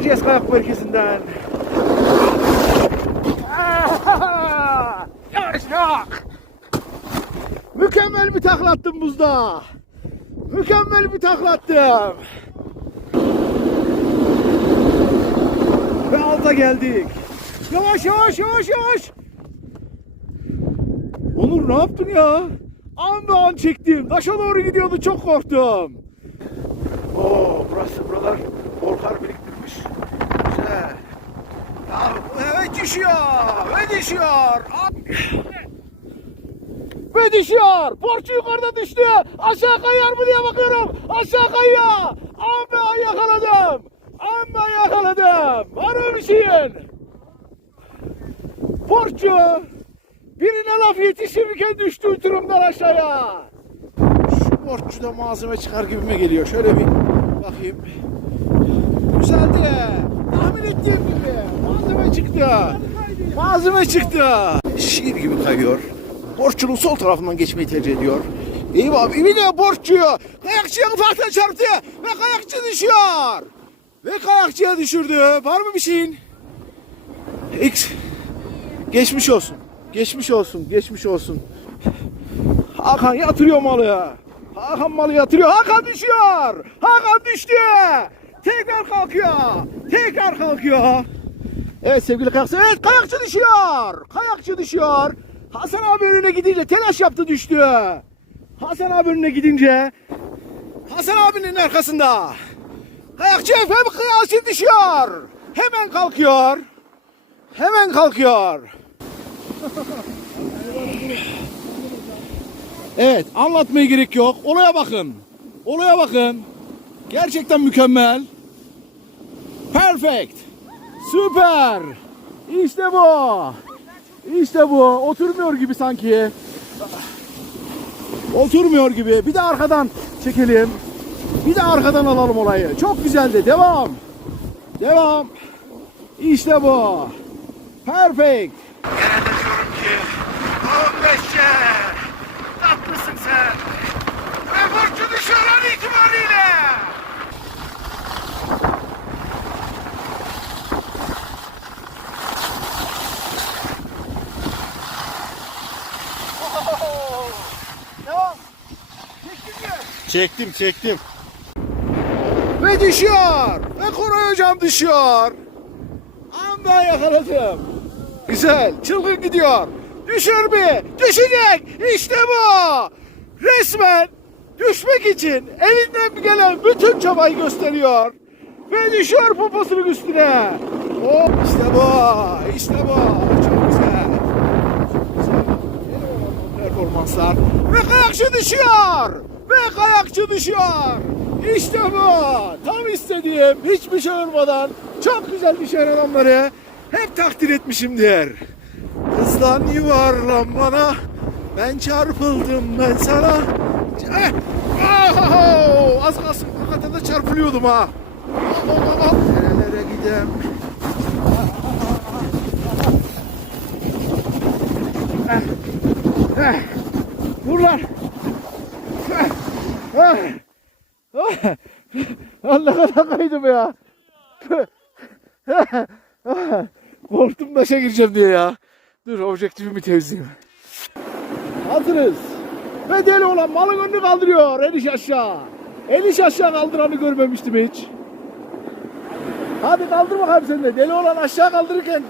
Erciyes Kayak Merkezi'nden. Yarışmak! Mükemmel bir taklattım buzda. Mükemmel bir taklattım. Ve alta geldik. Yavaş yavaş yavaş yavaş. Onur ne yaptın ya? An be an çektim. Taşa doğru gidiyordu çok korktum. Oo burası buralar korkar biriktirmiş. Güzel. Ya, ve düşüyor. Ve düşüyor. Ve düşüyor. Borç yukarıda düştü. Aşağı kayar mı diye bakıyorum. Aşağı kayıyor. Abi yakaladım. Abi yakaladım. Var bir şeyin? Borçlu. Birine laf yetiştirirken düştü uçurumdan aşağıya. Şu borççuda malzeme çıkar gibime geliyor. Şöyle bir bakayım. Güzeldi. Tahmin ettiğim gibi. Malzeme çıktı. Malzeme çıktı. Şiir gibi kayıyor. Borççunun sol tarafından geçmeyi tercih ediyor. Eyvah bir de borççuyu. Kayakçıya ufaktan çarptı. Ve kayakçı düşüyor. Ve kayakçıya düşürdü. Var mı bir şeyin? X. Geçmiş olsun. Geçmiş olsun. Geçmiş olsun. Hakan yatırıyor malı. Hakan malı yatırıyor. Hakan düşüyor. Hakan düştü. Tekrar kalkıyor. Tekrar kalkıyor. Evet sevgili kayakçı. Evet kayakçı düşüyor. Kayakçı düşüyor. Hasan abi önüne gidince telaş yaptı düştü. Hasan abi önüne gidince Hasan abinin arkasında. Kayakçı hem kayakçı düşüyor. Hemen kalkıyor. Hemen kalkıyor. Evet anlatmaya gerek yok. Olaya bakın. Olaya bakın. Gerçekten mükemmel. Perfect. Süper. İşte bu. İşte bu. Oturmuyor gibi sanki. Oturmuyor gibi. Bir de arkadan çekelim. Bir de arkadan alalım olayı. Çok güzeldi. Devam. Devam. İşte bu. Perfect. Genelde diyorum ki 15'e tatlısın sen. Ve borcu düşüyor an itibariyle. Devam. Çektin mi? Çektim çektim. Ve düşüyor. Ve Koray hocam düşüyor. Anda yakaladım. Güzel. Çılgın gidiyor. Düşür mü? Düşecek. İşte bu. Resmen düşmek için elinden gelen bütün çabayı gösteriyor. Ve düşüyor poposunun üstüne. O işte bu. İşte bu. Çok güzel. Çok güzel. Performanslar. Ve kayakçı düşüyor. Ve kayakçı düşüyor. İşte bu. Tam istediğim hiçbir şey olmadan çok güzel düşen adamları hep takdir etmişimdir. Hızlan yuvarlan bana. Ben çarpıldım ben sana. Eh, ah, az kalsın hakikaten de çarpılıyordum ha. Ah, ah, ah. Nerelere gidem? Eh, eh. Vur lan. Eh, eh. Ah, Lan ne kaydım ya. Korktum taşa gireceğim diye ya. Dur objektifimi temizleyeyim. Hazırız. Ve deli olan malın önünü kaldırıyor. El iş aşağı. El iş aşağı kaldıranı görmemiştim hiç. Hadi kaldır bakalım sen de. Deli olan aşağı kaldırırken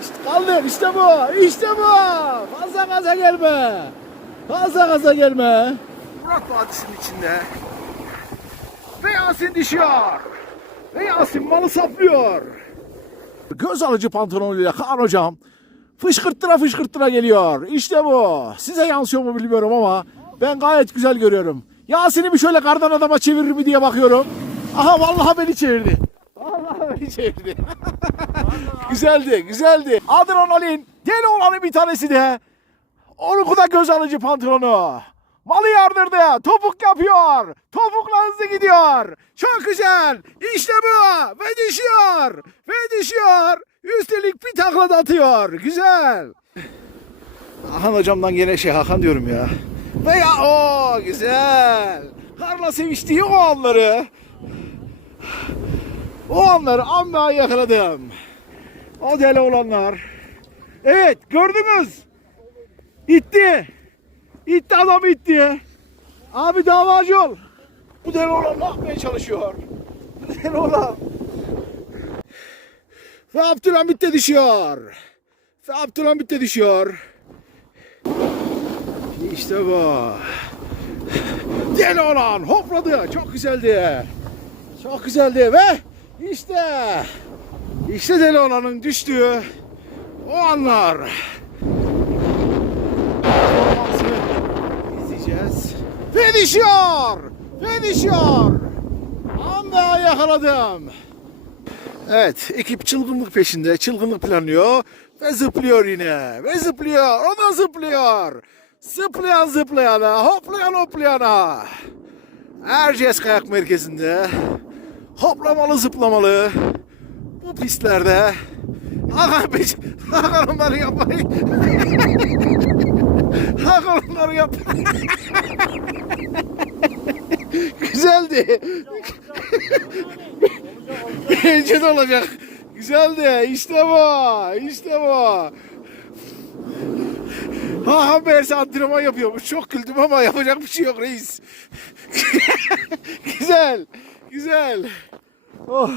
işte kaldır. İşte bu. İşte bu. Fazla gaza gelme. Fazla gaza gelme. Murat Vadisi'nin içinde. Ve Yasin düşüyor. Ve Yasin malı saplıyor. Göz alıcı pantolonuyla Kaan hocam fışkırttıra fışkırttıra geliyor. İşte bu. Size yansıyor mu bilmiyorum ama ben gayet güzel görüyorum. Yasin'i bir şöyle kardan adama çevirir mi diye bakıyorum. Aha vallahi beni çevirdi. Vallahi beni çevirdi. güzeldi, güzeldi. Adrenalin, deli olanı bir tanesi de. Onun da göz alıcı pantolonu. Malı yardırdı. Topuk yapıyor. Topukla hızlı gidiyor. Çok güzel. İşte bu. Ve düşüyor. Ve düşüyor. Üstelik bir takla da atıyor. Güzel. Hakan hocamdan gene şey Hakan diyorum ya. Ve ya o güzel. Karla seviştiği o anları. O anları amma yakaladım. O deli olanlar. Evet gördünüz. İtti. İtti adam itti. Abi davacı ol. Bu deli olan ne yapmaya çalışıyor? Bu deli olan. Ve Abdülhamit de düşüyor. Ve Abdülhamit de düşüyor. İşte bu. Deli olan hopladı. Çok güzeldi. Çok güzeldi ve işte işte deli olanın düştüğü o anlar. Ve düşüyor. Ve düşüyor. Anda yakaladım. Evet, ekip çılgınlık peşinde, çılgınlık planlıyor ve zıplıyor yine. Ve zıplıyor, o da zıplıyor. Zıplayan zıplayana, hoplayan hoplayana. Erciyes Kayak Merkezi'nde hoplamalı zıplamalı bu pistlerde Hakan Bey, Hakan onları yapmayın. Hakan onları yap. Güzeldi. Bence de olacak. Güzeldi. İşte bu. İşte bu. Hakan Bey antrenman yapıyormuş. Çok güldüm ama yapacak bir şey yok reis. güzel. Güzel. Oh.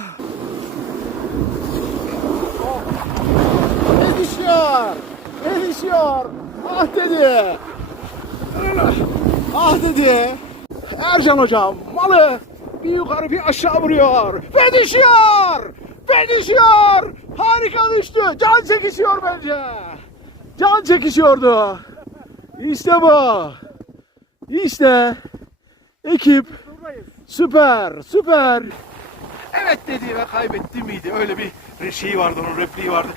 Ne düşüyor? Ne düşüyor? Ah dedi. Ah dedi. Ercan hocam malı bir yukarı bir aşağı vuruyor. Ve düşüyor. Ve düşüyor. Harika düştü. Can çekişiyor bence. Can çekişiyordu. İşte bu. İşte ekip süper süper. Evet dedi ve kaybetti miydi? Öyle bir şeyi vardı onun repliği vardı.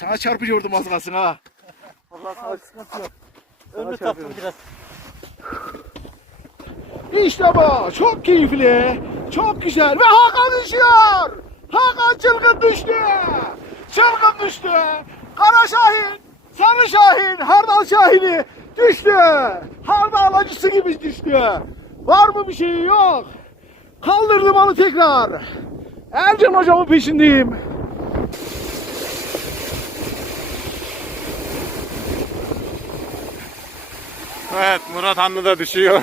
Sana çarpıyordum az kalsın ha. Önünü taktım biraz. İşte bu. Çok keyifli. Çok güzel. Ve Hakan düşüyor. Hakan çılgın düştü. Çılgın düştü. Kara Şahin, Sarı Şahin, Hardal Şahin'i düştü. Hardal acısı gibi düştü. Var mı bir şey yok. Kaldırdım onu tekrar. Ercan hocamın peşindeyim. Evet Murat Hanlı da düşüyor.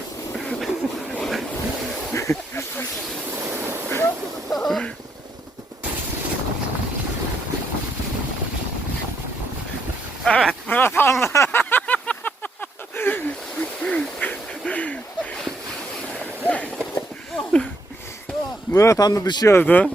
evet Murat Hanlı. Murat Hanlı düşüyordu.